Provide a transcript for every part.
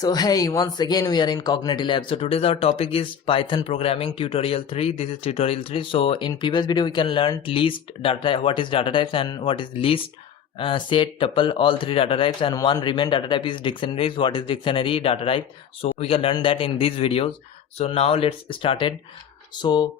So hey, once again we are in Cognitive Lab. So today's our topic is Python programming tutorial 3. This is tutorial 3. So in previous video we can learn list data, what is data types and what is list, set, tuple, all three data types, and one remain data type is dictionaries. What is dictionary data type? So we can learn that in these videos. So now let's start it. So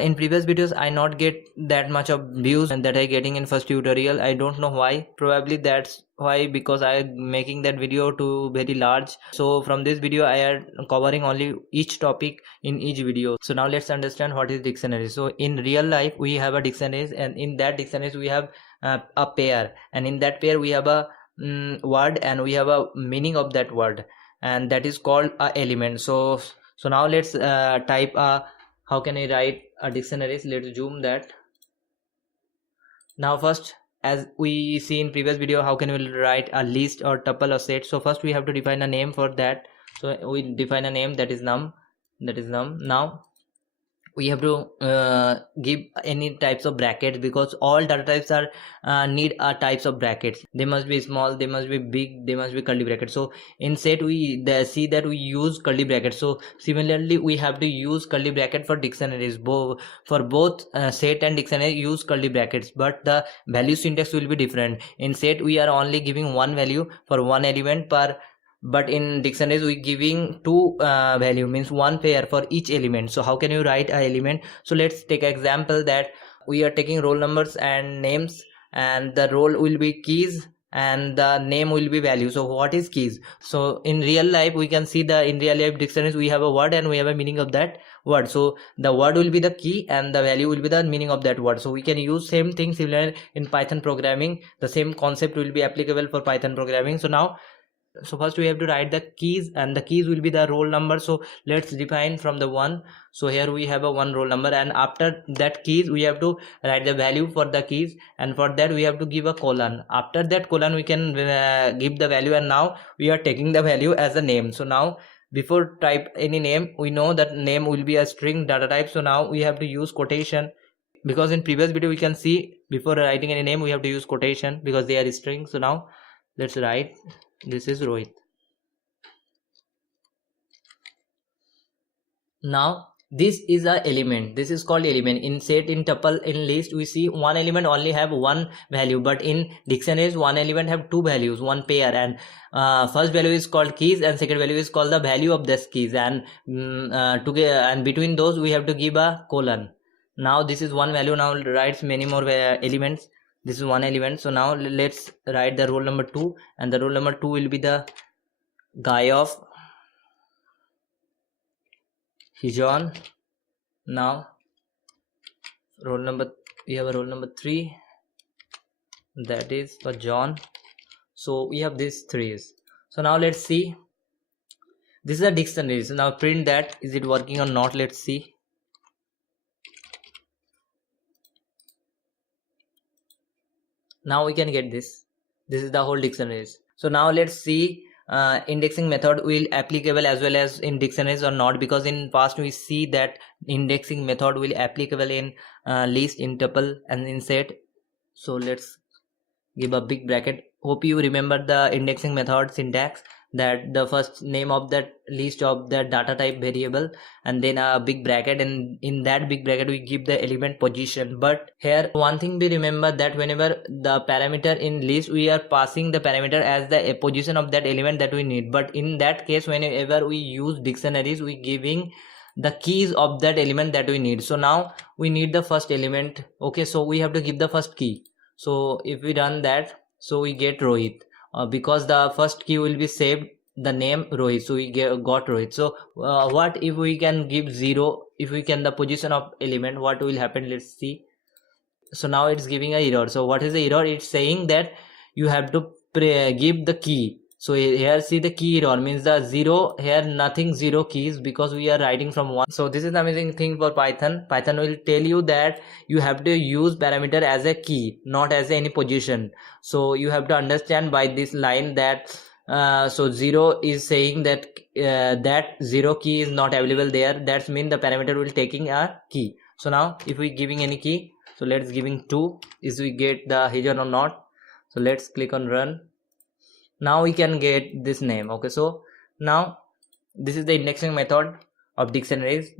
in previous videos I not get that much of views and that I getting in first tutorial. I don't know why. Probably that's why, because I making that video to very large. So from this video I am covering only each topic in each video. So now let's understand what is dictionary. So in real life we have a dictionary, and in that dictionary we have a pair, and in that pair we have a word, and we have a meaning of that word, and that is called a element. So now let's type a, how can I write a dictionary? Let's zoom that. Now first, as we see in previous video, how can we write a list or tuple or set? So first we have to define a name for that. So we define a name, that is num. Now we have to give any types of brackets, because all data types are need a types of brackets. They must be small, they must be big, they must be curly brackets. So in set we see that we use curly brackets. So similarly we have to use curly bracket for dictionaries. For both set and dictionary use curly brackets, but the value syntax will be different. In set we are only giving one value for one element per, but in dictionaries we giving two value, means one pair for each element. So how can you write a element? So let's take example that we are taking roll numbers and names, and the roll will be keys and the name will be value. So what is keys? So in real life we can see the in real life dictionaries we have a word and we have a meaning of that word. So the word will be the key and the value will be the meaning of that word. So we can use same thing similar in Python programming. The same concept will be applicable for Python programming. So first we have to write the keys, and the keys will be the roll number. So let's define from the one. So here we have a one roll number, and after that keys we have to write the value for the keys, and for that we have to give a colon. After that colon we can give the value, and now we are taking the value as a name. So now before type any name, we know that name will be a string data type. So now we have to use quotation, because in previous video we can see before writing any name we have to use quotation because they are string. So now let's write, this is Rohit. Now this is a element, this is called element. In set, in tuple, in list we see one element only have one value, but in dictionaries one element have two values, one pair, and first value is called keys and second value is called the value of this keys, and together and between those we have to give a colon. Now this is one value. Now writes many more elements. This is one element. So now let's write the roll number 2, and the roll number 2 will be the guy of Hijon. Now roll number, we have a roll number 3, that is for John. So we have these threes. So now let's see, this is a dictionary. So now print that, is it working or not? Let's see. Now we can get this is the whole dictionaries. So now let's see indexing method will applicable as well as in dictionaries or not, because in past we see that indexing method will applicable in list, in tuple, and in set. So let's give a big bracket. Hope you remember the indexing method syntax, that the first name of that list of that data type variable, and then a big bracket, and in that big bracket we give the element position. But here one thing we remember, that whenever the parameter in list we are passing the parameter as the position of that element that we need, but in that case whenever we use dictionaries we giving the keys of that element that we need. So now we need the first element. Okay, so we have to give the first key. So if we run that, so we get Rohit, because the first key will be saved the name Rohit, so we got Rohit. So what if we can give 0, if we can the position of element, what will happen? Let's see. So now it's giving a error. So what is the error? It's saying that you have to give the key. So here see the key error, means the 0, here nothing, 0 keys, because we are writing from 1. So this is the amazing thing for Python. Python will tell you that you have to use parameter as a key, not as any position. So you have to understand by this line that so 0 is saying that that 0 key is not available there. That's mean the parameter will taking a key. So now if we giving any key, so let's giving 2, is we get the Hijon or not. So let's click on run. Now we can get this name. Okay, so Now this is the indexing method of dictionaries.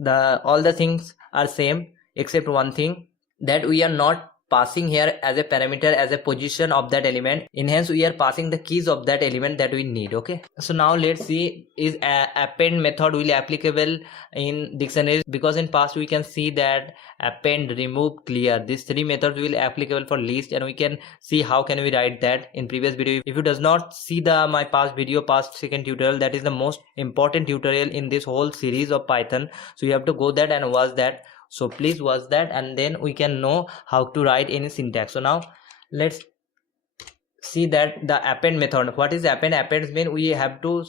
All the things are same except one thing, that we are not passing here as a parameter as a position of that element. In hence we are passing the keys of that element that we need. Okay, so now let's see, is append method will applicable in dictionaries, because in past we can see that append, remove, clear, these three methods will applicable for list, and we can see how can we write that in previous video. If you does not see my past video, past second tutorial, that is the most important tutorial in this whole series of Python, so you have to go that and watch that. So please watch that, and then we can know how to write any syntax. So now let's see that the append method. What is append? Append means we have to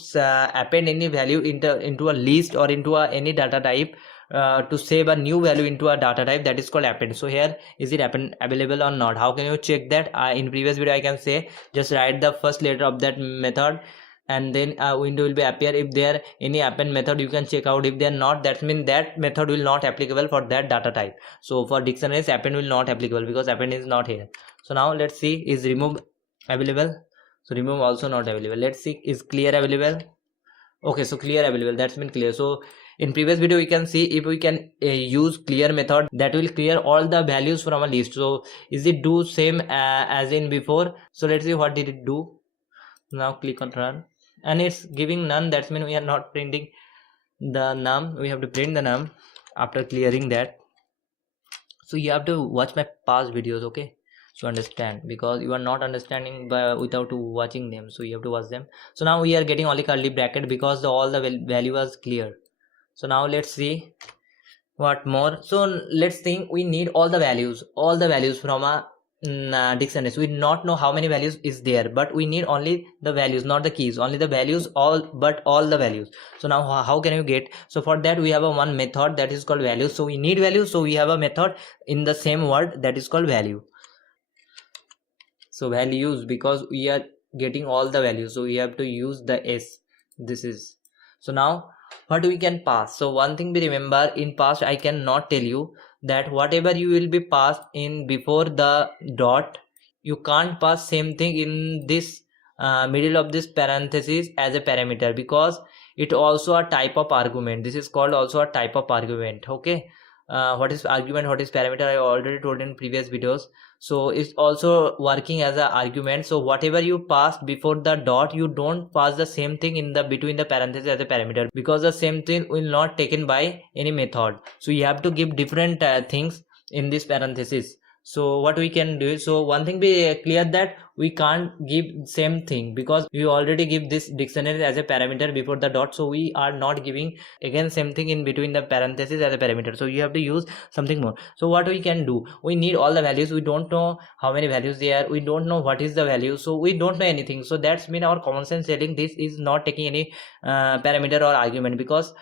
append any value into a list or into any data type, to save a new value into a data type, that is called append. So here, is it append available or not? How can you check that? In previous video I can say, just write the first letter of that method, and then a window will be appear. If there any append method, you can check out. If they are not, that means that method will not applicable for that data type. So for dictionaries, append will not applicable because append is not here. So now let's see, is remove available? So remove also not available. Let's see, is clear available? Okay, so clear available, that's been clear. So in previous video we can see, if we can use clear method, that will clear all the values from a list. So is it do same as in before? So let's see what did it do. Now click on run, and it's giving none. That means we are not printing the num. We have to print the num after clearing that. So you have to watch my past videos, okay, to understand, because you are not understanding without watching them. So you have to watch them. So now we are getting only curly bracket because all the value was clear. So now let's see what more. So let's think, we need all the values from a dictionary. We do not know how many values is there, but we need only the values, not the keys, only the values, all the values. So now how can you get? So for that we have a one method that is called values. So we need values, so we have a method in the same word that is called value. So values, because we are getting all the values, so we have to use the s. This is, so now what we can pass. So one thing we remember, in past I cannot tell you that whatever you will be passed in before the dot, you can't pass same thing in this middle of this parenthesis as a parameter, because it also a type of argument. This is called also a type of argument. Okay, what is argument, what is parameter, I already told in previous videos. So it's also working as an argument. So whatever you pass before the dot, you don't pass the same thing in the between the parentheses as a parameter, because the same thing will not taken by any method. So you have to give different things in this parenthesis. So what we can do is, so one thing be clear, that we can't give same thing because we already give this dictionary as a parameter before the dot. So we are not giving again same thing in between the parentheses as a parameter. So you have to use something more. So what we can do, we need all the values. We don't know how many values there, we don't know what is the value, so we don't know anything. So that's mean our common sense telling this is not taking any parameter or argument, because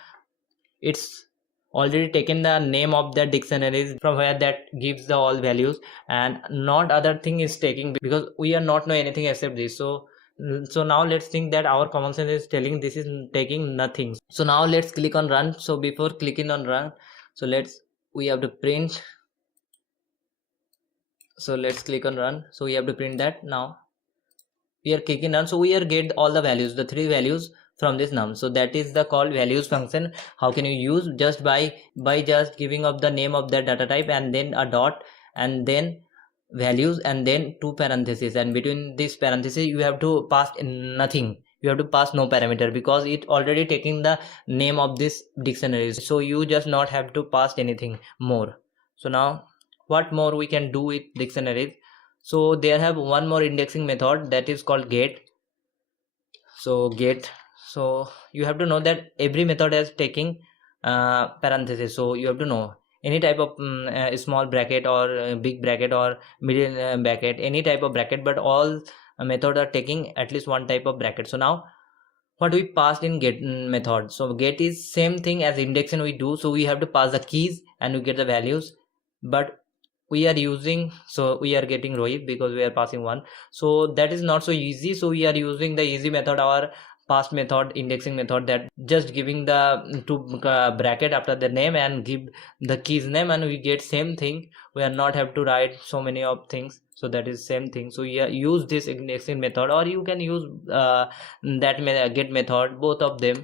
it's already taken the name of the dictionaries from where that gives the all values, and not other thing is taking, because we are not know anything except this. So now let's think that our common sense is telling this is taking nothing. So now let's click on run. So before clicking on run, so we have to print. So let's click on run. So we have to print that. Now we are clicking run. So we are get all the values, the three values from this num. So that is the called values function. How can you use? Just by just giving up the name of that data type, and then a dot, and then values, and then two parentheses, and between this parentheses you have to pass nothing. You have to pass no parameter, because it already taking the name of this dictionary. So you just not have to pass anything more. So now what more we can do with dictionaries? So there have one more indexing method that is called get. So get, so you have to know that every method is taking parentheses. So you have to know any type of small bracket or big bracket or middle bracket, any type of bracket, but all methods are taking at least one type of bracket. So now what we passed in get method. So get is same thing as indexing we do. So we have to pass the keys and we get the values, but we are using, so we are getting row because we are passing one. So that is not so easy. So we are using the easy method, our past method, indexing method, that just giving the two bracket after the name and give the keys name, and we get same thing. We are not have to write so many of things. so that is same thing. So yeah, use this indexing method, or you can use get method, both of them.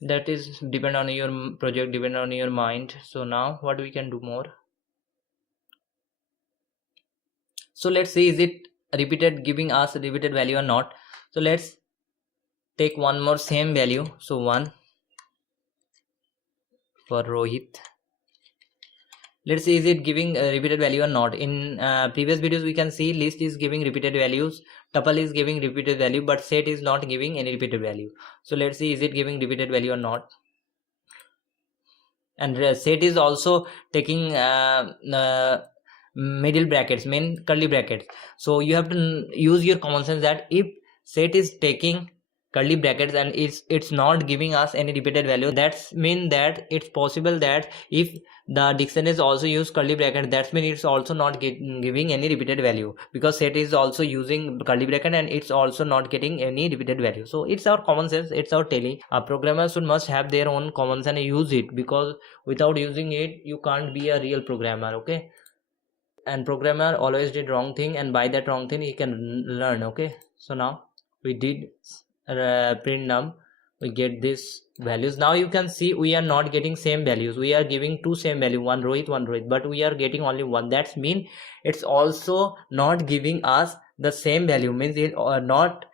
That is depend on your project, depend on your mind. So now what we can do more? So let's see, is it repeated, giving us repeated value or not? So let's take one more same value. So 1 for Rohit. Let's see, is it giving a repeated value or not? In previous videos we can see list is giving repeated values, tuple is giving repeated value, but set is not giving any repeated value. So let's see, is it giving repeated value or not? And set is also taking middle brackets, main curly brackets. So you have to use your common sense that if set is taking curly brackets and it's not giving us any repeated value, that's mean that it's possible that if the dictionary is also use curly bracket, that's mean it's also not giving any repeated value, because set is also using curly bracket and it's also not getting any repeated value. So it's our common sense, it's our telling. A programmer should must have their own common sense and use it, because without using it you can't be a real programmer. Okay, and programmer always did wrong thing, and by that wrong thing he can learn. Okay, so now we did print num, we get this values. Now you can see we are not getting same values, we are giving two same value, one Rohit, but we are getting only one. That's mean it's also not giving us the same value, means it not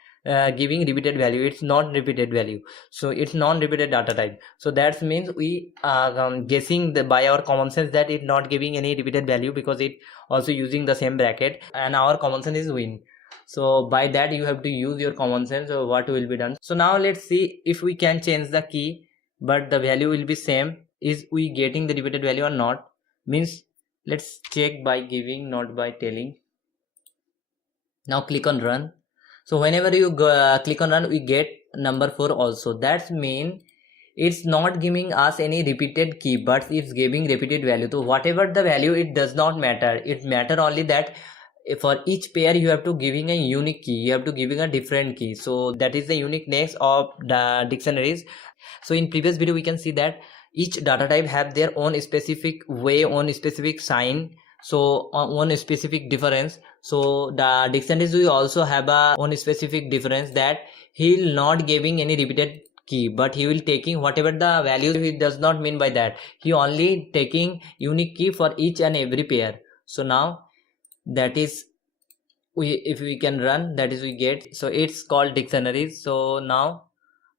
giving repeated value, it's not repeated value, so it's non-repeated data type. So that means we are guessing by our common sense that it's not giving any repeated value, because it also using the same bracket, and our common sense is win. So by that you have to use your common sense. So what will be done? So now let's see if we can change the key but the value will be same. Is we getting the repeated value or not? Means let's check by giving, not by telling. Now click on run. So whenever you go, click on run, we get number 4 also. That's mean it's not giving us any repeated key, but it's giving repeated value. So whatever the value, it does not matter. It matter only that for each pair you have to giving a unique key, you have to giving a different key. So that is the uniqueness of the dictionaries. So in previous video we can see that each data type have their own specific way, own specific sign, so one specific difference. So the dictionaries will also have a own specific difference, that he will not giving any repeated key, but he will taking whatever the value. He does not mean by that, he only taking unique key for each and every pair. So now that is, if we can run, that is we get, so it's called dictionaries. So now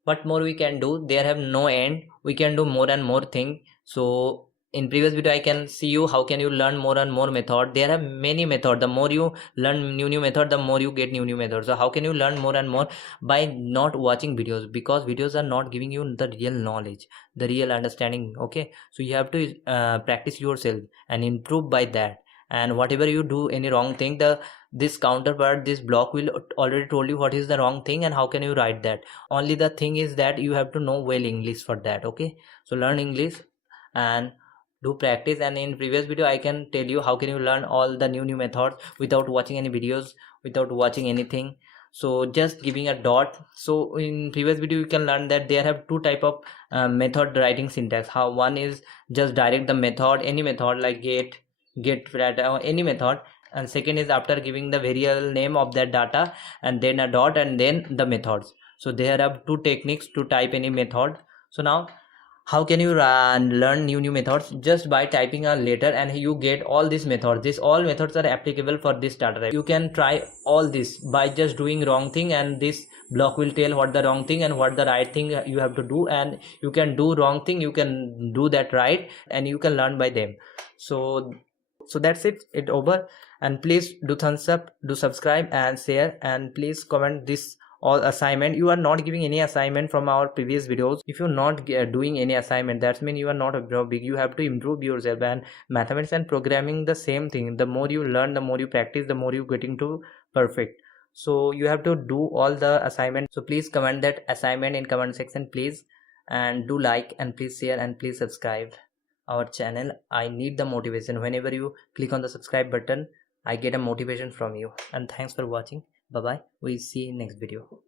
what more we can do? There have no end, we can do more and more thing. So in previous video I can see you how can you learn more and more method. There are many method, the more you learn new method, the more you get new method. So how can you learn more and more? By not watching videos, because videos are not giving you the real knowledge, the real understanding. Okay, so you have to practice yourself and improve by that. And whatever you do any wrong thing, this counterpart, this block will already told you what is the wrong thing and how can you write that. Only the thing is that you have to know well English for that. Okay, so learn English and do practice. And in previous video I can tell you how can you learn all the new methods without watching any videos, without watching anything. So just giving a dot. So in previous video you can learn that there have two type of method writing syntax. How one is just direct the method, any method like get data or any method, and second is after giving the variable name of that data and then a dot and then the methods. So there are two techniques to type any method. So now how can you learn new methods? Just by typing a letter and you get all these methods. These all methods are applicable for this data type. You can try all this by just doing wrong thing, and this block will tell what the wrong thing and what the right thing you have to do, and you can do wrong thing, you can do that right, and you can learn by them. So that's it over. And please do thumbs up, do subscribe and share, and please comment this all assignment. You are not giving any assignment from our previous videos. If you're not doing any assignment, that means you are not a big. You have to improve yourself. And mathematics and programming the same thing, the more you learn, the more you practice, the more you getting to perfect. So you have to do all the assignment. So please comment that assignment in comment section please, and do like and please share and please subscribe our channel. I need the motivation. Whenever you click on the subscribe button, I get a motivation from you. And thanks for watching. Bye bye, we'll see you in next video.